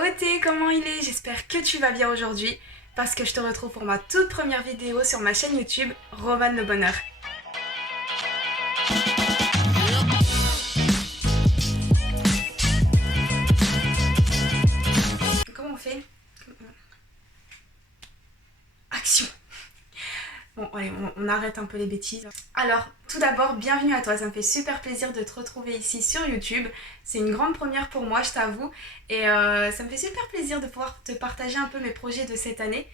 Oté, comment il est? J'espère que tu vas bien aujourd'hui parce que je te retrouve pour ma toute première vidéo sur ma chaîne YouTube Romane le Bonheur. Comment on fait? Action! Bon, allez, on arrête un peu les bêtises. Alors, tout d'abord, bienvenue à toi. Ça me fait super plaisir de te retrouver ici sur YouTube. C'est une grande première pour moi, je t'avoue. Et ça me fait super plaisir de pouvoir te partager un peu mes projets de cette année.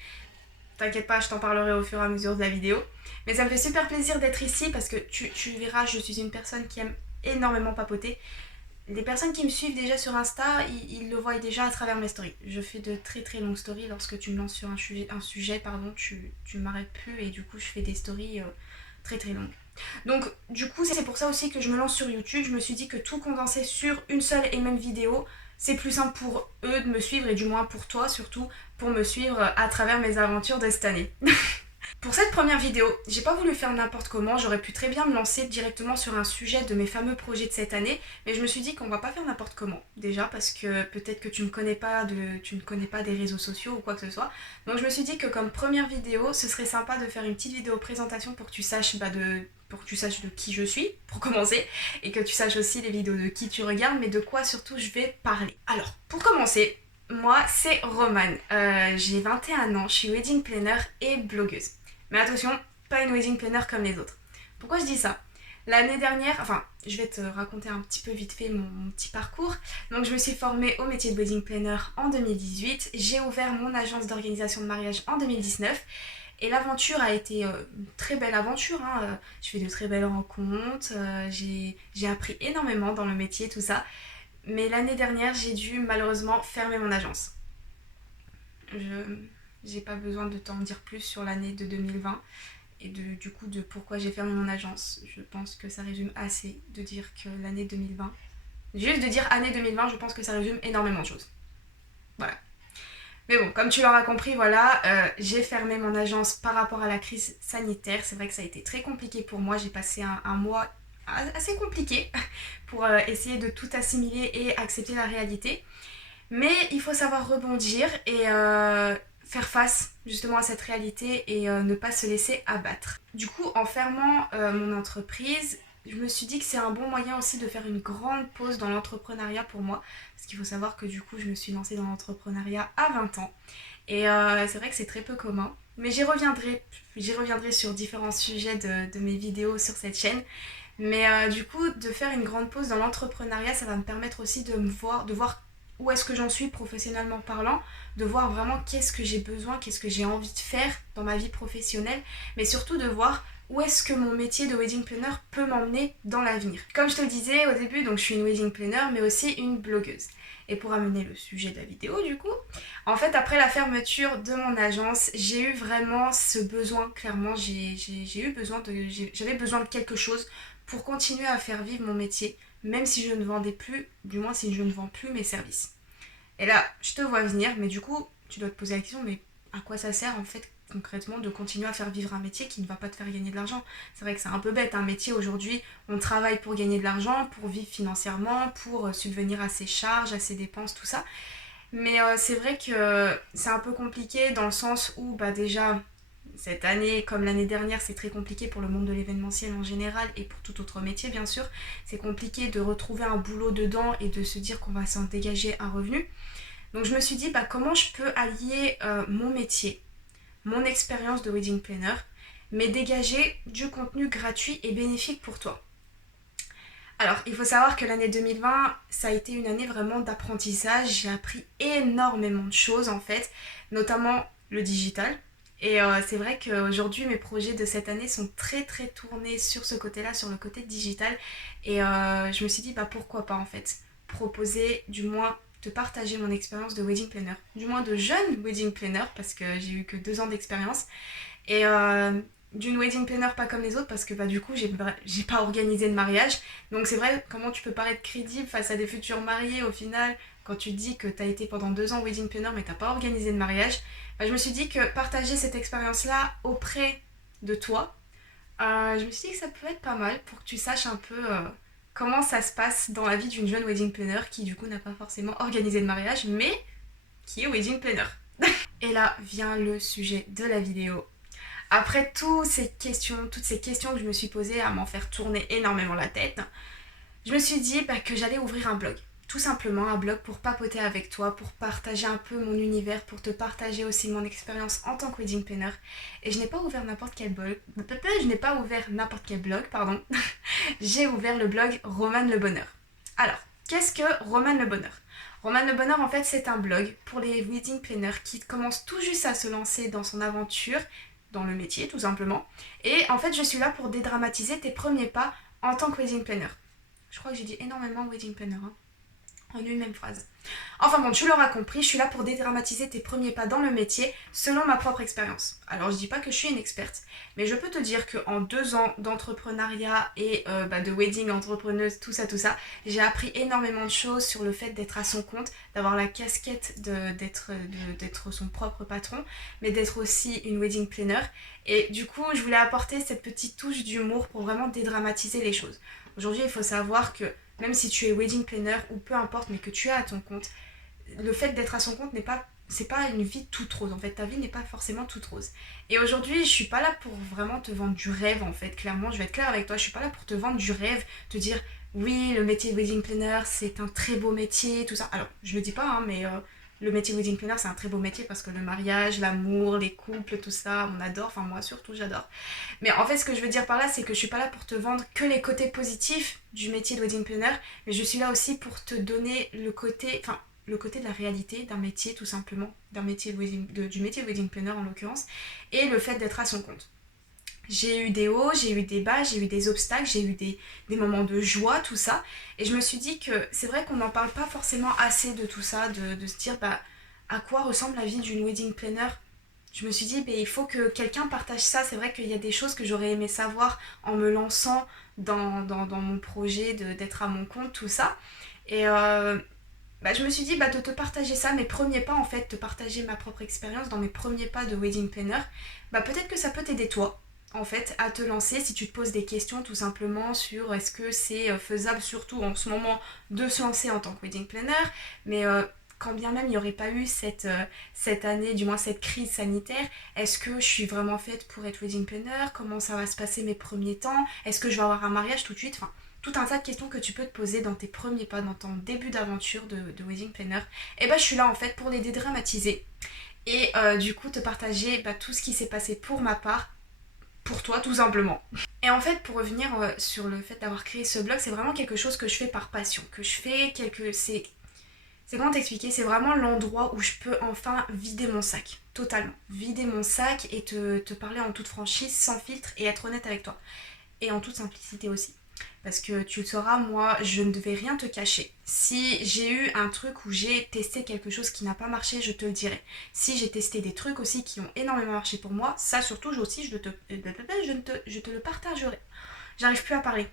T'inquiète pas, je t'en parlerai au fur et à mesure de la vidéo. Mais ça me fait super plaisir d'être ici parce que tu verras, je suis une personne qui aime énormément papoter. Les personnes qui me suivent déjà sur Insta, ils le voient déjà à travers mes stories. Je fais de très très longues stories. Lorsque tu me lances sur un sujet pardon, tu ne m'arrêtes plus et du coup je fais des stories très très longues. Donc du coup c'est pour ça aussi que je me lance sur YouTube. Je me suis dit que tout condenser sur une seule et même vidéo, c'est plus simple pour eux de me suivre et du moins pour toi surtout, pour me suivre à travers mes aventures de cette année. Pour cette première vidéo, j'ai pas voulu faire n'importe comment, j'aurais pu très bien me lancer directement sur un sujet de mes fameux projets de cette année, mais je me suis dit qu'on va pas faire n'importe comment, déjà parce que peut-être que tu ne connais pas des réseaux sociaux ou quoi que ce soit. Donc je me suis dit que comme première vidéo, ce serait sympa de faire une petite vidéo présentation pour que tu saches de qui je suis, pour commencer, et que tu saches aussi les vidéos de qui tu regardes, mais de quoi surtout je vais parler. Alors, pour commencer, moi, c'est Romane. J'ai 21 ans, je suis wedding planner et blogueuse. Mais attention, pas une wedding planner comme les autres. Pourquoi je dis ça? L'année dernière, enfin, je vais te raconter un petit peu vite fait mon petit parcours. Donc, je me suis formée au métier de wedding planner en 2018. J'ai ouvert mon agence d'organisation de mariage en 2019. Et l'aventure a été une très belle aventure. Hein. Je fais de très belles rencontres. J'ai appris énormément dans le métier, tout ça. Mais l'année dernière, j'ai dû malheureusement fermer mon agence. Je J'ai pas besoin de t'en dire plus sur l'année de 2020 et du coup de pourquoi j'ai fermé mon agence. Je pense que ça résume assez de dire que l'année 2020. Juste de dire année 2020, je pense que ça résume énormément de choses. Voilà. Mais bon, comme tu l'auras compris, voilà, j'ai fermé mon agence par rapport à la crise sanitaire. C'est vrai que ça a été très compliqué pour moi. J'ai passé un mois assez compliqué pour essayer de tout assimiler et accepter la réalité. Mais il faut savoir rebondir et faire face justement à cette réalité et ne pas se laisser abattre. Du coup, en fermant mon entreprise, je me suis dit que c'est un bon moyen aussi de faire une grande pause dans l'entrepreneuriat pour moi. Parce qu'il faut savoir que du coup, je me suis lancée dans l'entrepreneuriat à 20 ans. Et c'est vrai que c'est très peu commun. Mais j'y reviendrai sur différents sujets de mes vidéos sur cette chaîne. Mais du coup, de faire une grande pause dans l'entrepreneuriat, ça va me permettre aussi de voir où est-ce que j'en suis professionnellement parlant, de voir vraiment qu'est-ce que j'ai besoin, qu'est-ce que j'ai envie de faire dans ma vie professionnelle, mais surtout de voir où est-ce que mon métier de wedding planner peut m'emmener dans l'avenir. Comme je te le disais au début, donc je suis une wedding planner, mais aussi une blogueuse. Et pour amener le sujet de la vidéo, du coup, en fait, après la fermeture de mon agence, j'ai eu vraiment ce besoin, clairement, j'avais besoin de quelque chose pour continuer à faire vivre mon métier, même si je ne vendais plus, du moins si je ne vends plus mes services. Et là, je te vois venir, mais du coup, tu dois te poser la question, mais à quoi ça sert en fait concrètement de continuer à faire vivre un métier qui ne va pas te faire gagner de l'argent? C'est vrai que c'est un peu bête, un métier aujourd'hui, on travaille pour gagner de l'argent, pour vivre financièrement, pour subvenir à ses charges, à ses dépenses, tout ça. Mais c'est vrai que c'est un peu compliqué dans le sens où bah déjà cette année, comme l'année dernière, c'est très compliqué pour le monde de l'événementiel en général et pour tout autre métier bien sûr. C'est compliqué de retrouver un boulot dedans et de se dire qu'on va s'en dégager un revenu. Donc je me suis dit bah, comment je peux allier mon métier, mon expérience de wedding planner, mais dégager du contenu gratuit et bénéfique pour toi. Alors, il faut savoir que l'année 2020, ça a été une année vraiment d'apprentissage. J'ai appris énormément de choses en fait, notamment le digital. Et c'est vrai qu'aujourd'hui, mes projets de cette année sont très très tournés sur ce côté-là, sur le côté digital. Et je me suis dit, bah pourquoi pas en fait, proposer du moins de partager mon expérience de wedding planner, du moins de jeune wedding planner, parce que j'ai eu que 2 ans d'expérience. Et d'une wedding planner pas comme les autres parce que bah, du coup j'ai pas organisé de mariage. Donc c'est vrai, comment tu peux paraître crédible face à des futurs mariés au final quand tu te dis que t'as été pendant 2 ans wedding planner mais t'as pas organisé de mariage. Bah, je me suis dit que partager cette expérience là auprès de toi, je me suis dit que ça peut être pas mal pour que tu saches un peu comment ça se passe dans la vie d'une jeune wedding planner qui du coup n'a pas forcément organisé de mariage mais qui est wedding planner. Et là vient le sujet de la vidéo. Après toutes ces questions que je me suis posées à m'en faire tourner énormément la tête, je me suis dit que j'allais ouvrir un blog. Tout simplement un blog pour papoter avec toi, pour partager un peu mon univers, pour te partager aussi mon expérience en tant que wedding planner. Et je n'ai pas ouvert n'importe quel blog. Pardon. J'ai ouvert le blog Romane Le Bonheur. Alors, qu'est-ce que Romane Le Bonheur? Romane Le Bonheur, en fait, c'est un blog pour les wedding planners qui commencent tout juste à se lancer dans son aventure, dans le métier tout simplement. Et en fait, je suis là pour dédramatiser tes premiers pas en tant que wedding planner. Je crois que j'ai dit énormément wedding planner, hein, en une même phrase. Enfin bon, tu l'auras compris, je suis là pour dédramatiser tes premiers pas dans le métier selon ma propre expérience. Alors je dis pas que je suis une experte, mais je peux te dire qu'en 2 ans d'entrepreneuriat et de wedding entrepreneuse, tout ça, j'ai appris énormément de choses sur le fait d'être à son compte, d'avoir la casquette d'être son propre patron, mais d'être aussi une wedding planner. Et du coup, je voulais apporter cette petite touche d'humour pour vraiment dédramatiser les choses. Aujourd'hui, il faut savoir que même si tu es wedding planner ou peu importe, mais que tu es à ton compte, le fait d'être à son compte c'est pas une vie toute rose. En fait, ta vie n'est pas forcément toute rose. Et aujourd'hui, je suis pas là pour vraiment te vendre du rêve, en fait. Clairement, je vais être claire avec toi, je suis pas là pour te vendre du rêve, te dire oui, le métier de wedding planner, c'est un très beau métier, tout ça. Alors, je le dis pas, hein, mais le métier de wedding planner, c'est un très beau métier parce que le mariage, l'amour, les couples, tout ça, on adore. Enfin, moi surtout, j'adore. Mais en fait, ce que je veux dire par là, c'est que je suis pas là pour te vendre que les côtés positifs du métier de wedding planner, mais je suis là aussi pour te donner le côté de la réalité d'un métier, tout simplement, du métier de wedding planner en l'occurrence, et le fait d'être à son compte. J'ai eu des hauts, j'ai eu des bas, j'ai eu des obstacles, j'ai eu des moments de joie, tout ça. Et je me suis dit que c'est vrai qu'on n'en parle pas forcément assez de tout ça, de se dire à quoi ressemble la vie d'une wedding planner. Je me suis dit il faut que quelqu'un partage ça. C'est vrai qu'il y a des choses que j'aurais aimé savoir en me lançant dans mon projet d'être à mon compte, tout ça. Et je me suis dit de te partager ça, mes premiers pas en fait, te partager ma propre expérience dans mes premiers pas de wedding planner. Peut-être que ça peut t'aider toi en fait à te lancer si tu te poses des questions tout simplement sur est-ce que c'est faisable surtout en ce moment de se lancer en tant que wedding planner, mais quand bien même il n'y aurait pas eu cette année, du moins cette crise sanitaire, est-ce que je suis vraiment faite pour être wedding planner? Comment ça va se passer mes premiers temps? Est-ce que je vais avoir un mariage tout de suite? Enfin, tout un tas de questions que tu peux te poser dans tes premiers pas, dans ton début d'aventure de wedding planner. Et je suis là en fait pour les dédramatiser et du coup te partager tout ce qui s'est passé pour ma part, pour toi tout simplement. Et en fait, pour revenir sur le fait d'avoir créé ce blog, c'est vraiment quelque chose que je fais par passion, que je fais c'est comment t'expliquer, c'est vraiment l'endroit où je peux enfin vider mon sac, totalement. Vider mon sac et te parler en toute franchise, sans filtre et être honnête avec toi. Et en toute simplicité aussi. Parce que tu le sauras, moi, je ne devais rien te cacher. Si j'ai eu un truc où j'ai testé quelque chose qui n'a pas marché, je te le dirai. Si j'ai testé des trucs aussi qui ont énormément marché pour moi, ça surtout, je te le partagerai. J'arrive plus à parler.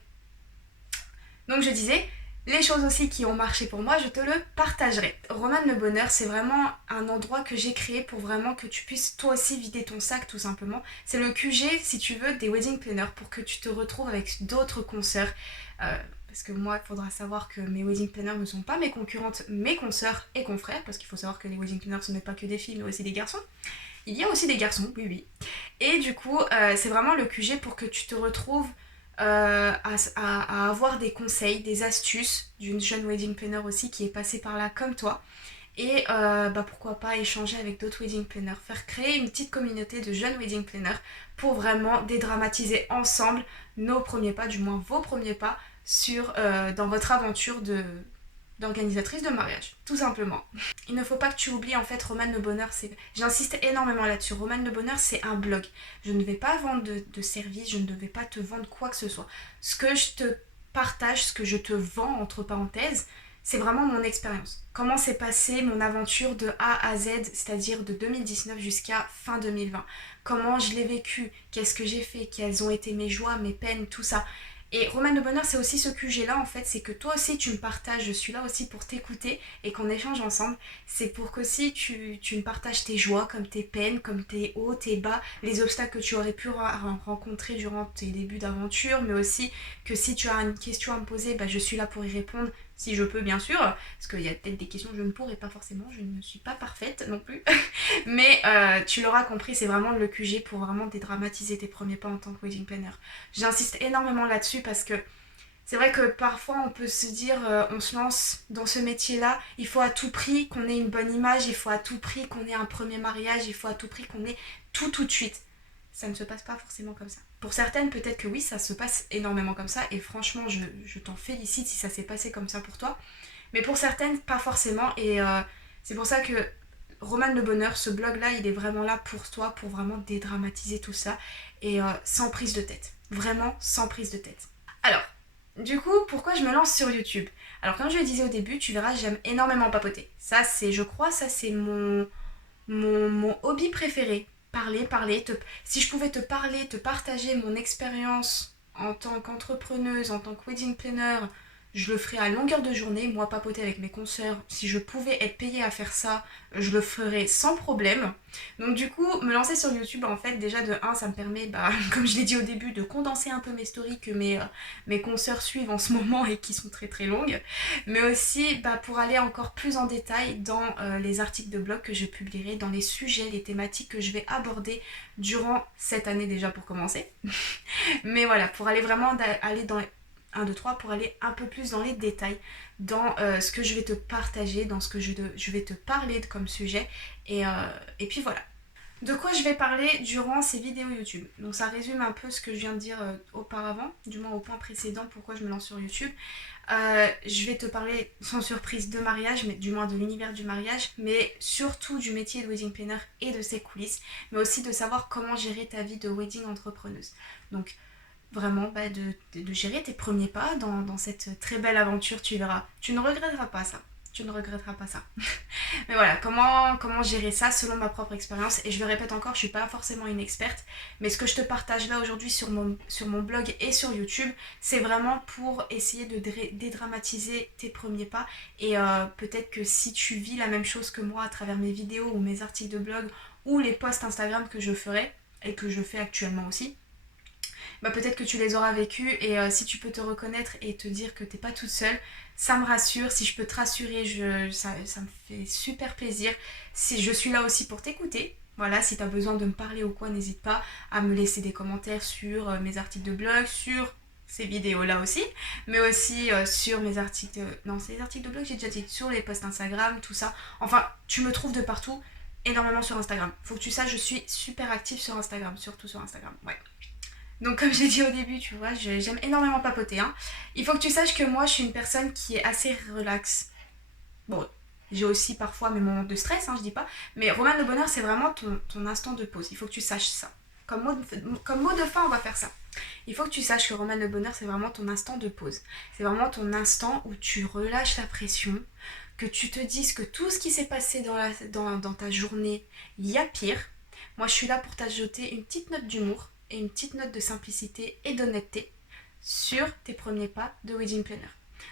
Donc je disais, les choses aussi qui ont marché pour moi, je te le partagerai. Romane Le Bonheur, c'est vraiment un endroit que j'ai créé pour vraiment que tu puisses toi aussi vider ton sac tout simplement. C'est le QG, si tu veux, des wedding planners pour que tu te retrouves avec d'autres consoeurs. Parce que moi, il faudra savoir que mes wedding planners ne sont pas mes concurrentes, mes consoeurs et confrères, parce qu'il faut savoir que les wedding planners, ce n'est pas que des filles, mais aussi des garçons. Il y a aussi des garçons, oui, oui. Et du coup, c'est vraiment le QG pour que tu te retrouves à avoir des conseils, des astuces d'une jeune wedding planner aussi qui est passée par là comme toi. Et pourquoi pas échanger avec d'autres wedding planners, faire créer une petite communauté de jeunes wedding planners pour vraiment dédramatiser ensemble nos premiers pas, du moins vos premiers pas dans votre aventure d'organisatrice de mariage, tout simplement. Il ne faut pas que tu oublies en fait Romane Le Bonheur, j'insiste énormément là-dessus, Romane Le Bonheur c'est un blog. Je ne vais pas vendre de services, je ne vais pas te vendre quoi que ce soit. Ce que je te partage, ce que je te vends entre parenthèses, c'est vraiment mon expérience. Comment s'est passée mon aventure de A à Z, c'est-à-dire de 2019 jusqu'à fin 2020. Comment je l'ai vécu, qu'est-ce que j'ai fait, quelles ont été mes joies, mes peines, tout ça. Et Romane Le Bonheur, c'est aussi ce que j'ai là en fait, c'est que toi aussi tu me partages, je suis là aussi pour t'écouter et qu'on échange ensemble. C'est pour que si tu me partages tes joies, comme tes peines, comme tes hauts, tes bas, les obstacles que tu aurais pu rencontrer durant tes débuts d'aventure, mais aussi que si tu as une question à me poser, je suis là pour y répondre si je peux bien sûr, parce qu'il y a peut-être des questions que je ne pourrais pas forcément, je ne suis pas parfaite non plus. Mais tu l'auras compris, c'est vraiment le QG pour vraiment dédramatiser tes premiers pas en tant que wedding planner. J'insiste énormément là-dessus parce que c'est vrai que parfois on peut se dire, on se lance dans ce métier-là, il faut à tout prix qu'on ait une bonne image, il faut à tout prix qu'on ait un premier mariage, il faut à tout prix qu'on ait tout de suite. Ça ne se passe pas forcément comme ça. Pour certaines, peut-être que oui, ça se passe énormément comme ça, et franchement, je t'en félicite si ça s'est passé comme ça pour toi. Mais pour certaines, pas forcément, et c'est pour ça que Romane Le Bonheur, ce blog-là, il est vraiment là pour toi, pour vraiment dédramatiser tout ça, et sans prise de tête. Vraiment sans prise de tête. Alors, du coup, pourquoi je me lance sur YouTube? Alors, comme je le disais au début, tu verras, j'aime énormément papoter. Ça, c'est, je crois, ça c'est mon hobby préféré. Parler. Si je pouvais te parler, te partager mon expérience en tant qu'entrepreneuse, en tant que wedding planner, je le ferais à longueur de journée. Moi, papoter avec mes consoeurs, si je pouvais être payée à faire ça, je le ferais sans problème. Donc du coup, me lancer sur YouTube, en fait, déjà de 1, ça me permet, comme je l'ai dit au début, de condenser un peu mes stories que mes consoeurs suivent en ce moment et qui sont très très longues. Mais aussi pour aller encore plus en détail dans les articles de blog que je publierai, dans les sujets, les thématiques que je vais aborder durant cette année déjà pour commencer. Mais voilà, pour aller vraiment aller dans 1, 2, 3, pour aller un peu plus dans les détails, dans ce que je vais te partager, dans ce que je vais te parler comme sujet. Et puis voilà. De quoi je vais parler durant ces vidéos YouTube. Donc ça résume un peu ce que je viens de dire auparavant, du moins au point précédent, pourquoi je me lance sur YouTube. Je vais te parler sans surprise de mariage, mais du moins de l'univers du mariage, mais surtout du métier de wedding planner et de ses coulisses, mais aussi de savoir comment gérer ta vie de wedding entrepreneuse. Donc vraiment de gérer tes premiers pas dans cette très belle aventure, tu verras. Tu ne regretteras pas ça. Tu ne regretteras pas ça. Mais voilà, comment gérer ça selon ma propre expérience. Et je le répète encore, je suis pas forcément une experte, mais ce que je te partage là aujourd'hui sur mon blog et sur YouTube, c'est vraiment pour essayer de dédramatiser tes premiers pas. Et peut-être que si tu vis la même chose que moi à travers mes vidéos ou mes articles de blog ou les posts Instagram que je ferai, et que je fais actuellement aussi, peut-être que tu les auras vécus et si tu peux te reconnaître et te dire que t'es pas toute seule, ça me rassure. Si je peux te rassurer, ça me fait super plaisir. Si je suis là aussi pour t'écouter, voilà, si tu as besoin de me parler ou quoi, n'hésite pas à me laisser des commentaires sur mes articles de blog, sur ces vidéos là aussi, mais aussi sur mes articles non, c'est les articles de blog, j'ai déjà dit, sur les posts Instagram, tout ça. Enfin, tu me trouves de partout, énormément sur Instagram. Faut que tu saches, je suis super active sur Instagram, surtout sur Instagram, ouais. Donc comme j'ai dit au début, tu vois, j'aime énormément papoter. Hein. Il faut que tu saches que moi, je suis une personne qui est assez relaxe. Bon, j'ai aussi parfois mes moments de stress, je dis pas. Mais Romane Le Bonheur, c'est vraiment ton instant de pause. Il faut que tu saches ça. Comme mot de fin, on va faire ça. Il faut que tu saches que Romane Le Bonheur, c'est vraiment ton instant de pause. C'est vraiment ton instant où tu relâches ta pression, que tu te dises que tout ce qui s'est passé dans ta journée, il y a pire. Moi, je suis là pour t'ajouter une petite note d'humour et une petite note de simplicité et d'honnêteté sur tes premiers pas de wedding planner.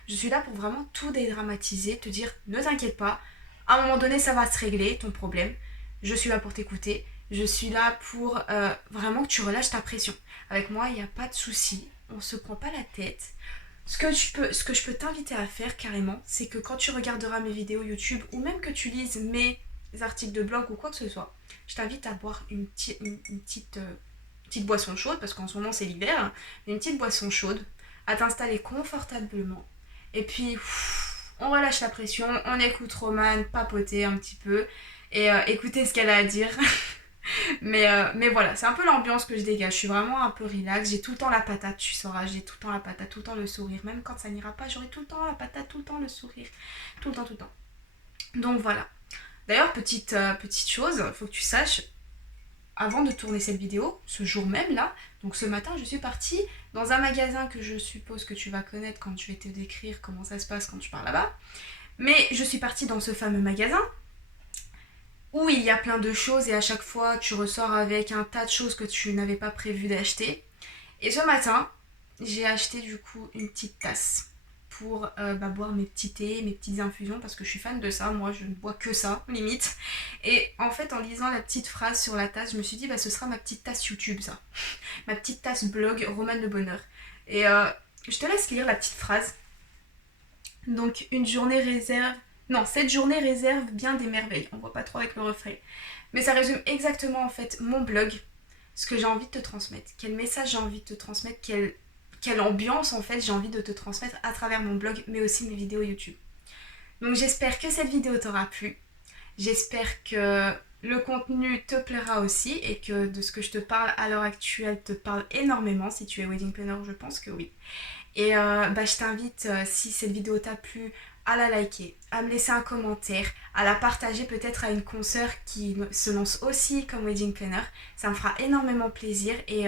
Je suis là pour vraiment tout dédramatiser, te dire ne t'inquiète pas, à un moment donné ça va se régler ton problème, je suis là pour t'écouter, je suis là pour vraiment que tu relâches ta pression. Avec moi il n'y a pas de souci, on se prend pas la tête. Ce que je peux t'inviter à faire carrément, c'est que quand tu regarderas mes vidéos YouTube ou même que tu lises mes articles de blog ou quoi que ce soit, je t'invite à boire une petite boisson chaude, parce qu'en ce moment c'est l'hiver, une petite boisson chaude, à t'installer confortablement, et puis on relâche la pression, on écoute Romane papoter un petit peu, et écouter ce qu'elle a à dire. mais voilà, c'est un peu l'ambiance que je dégage, je suis vraiment un peu relax, j'ai tout le temps la patate, tu sauras, j'ai tout le temps la patate, tout le temps le sourire, même quand ça n'ira pas, j'aurai tout le temps la patate, tout le temps le sourire, tout le temps. Donc voilà. D'ailleurs, petite chose, faut que tu saches, avant de tourner cette vidéo, ce jour même là, donc ce matin, je suis partie dans un magasin que je suppose que tu vas connaître quand je vais te décrire comment ça se passe quand tu pars là-bas. Mais je suis partie dans ce fameux magasin où il y a plein de choses et à chaque fois tu ressors avec un tas de choses que tu n'avais pas prévu d'acheter. Et ce matin, j'ai acheté du coup une petite tasse pour boire mes petits thés, mes petites infusions, parce que je suis fan de ça, moi je ne bois que ça, limite. Et en fait, en lisant la petite phrase sur la tasse, je me suis dit, ce sera ma petite tasse YouTube, ça. Ma petite tasse blog Romane Le Bonheur. Et je te laisse lire la petite phrase. Donc une journée réserve... Non, cette journée réserve bien des merveilles. On voit pas trop avec le refrain. Mais ça résume exactement en fait mon blog, ce que j'ai envie de te transmettre, quel message j'ai envie de te transmettre, quelle ambiance en fait j'ai envie de te transmettre à travers mon blog, mais aussi mes vidéos YouTube. Donc j'espère que cette vidéo t'aura plu. J'espère que le contenu te plaira aussi et que de ce que je te parle à l'heure actuelle te parle énormément. Si tu es wedding planner, je pense que oui. Et je t'invite, si cette vidéo t'a plu, à la liker, à me laisser un commentaire, à la partager peut-être à une consoeur qui se lance aussi comme wedding planner. Ça me fera énormément plaisir. Et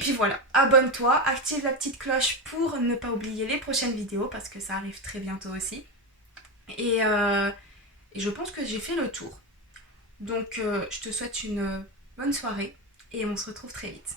puis voilà, abonne-toi, active la petite cloche pour ne pas oublier les prochaines vidéos parce que ça arrive très bientôt aussi. Et, euh, et je pense que j'ai fait le tour. Donc je te souhaite une bonne soirée et on se retrouve très vite.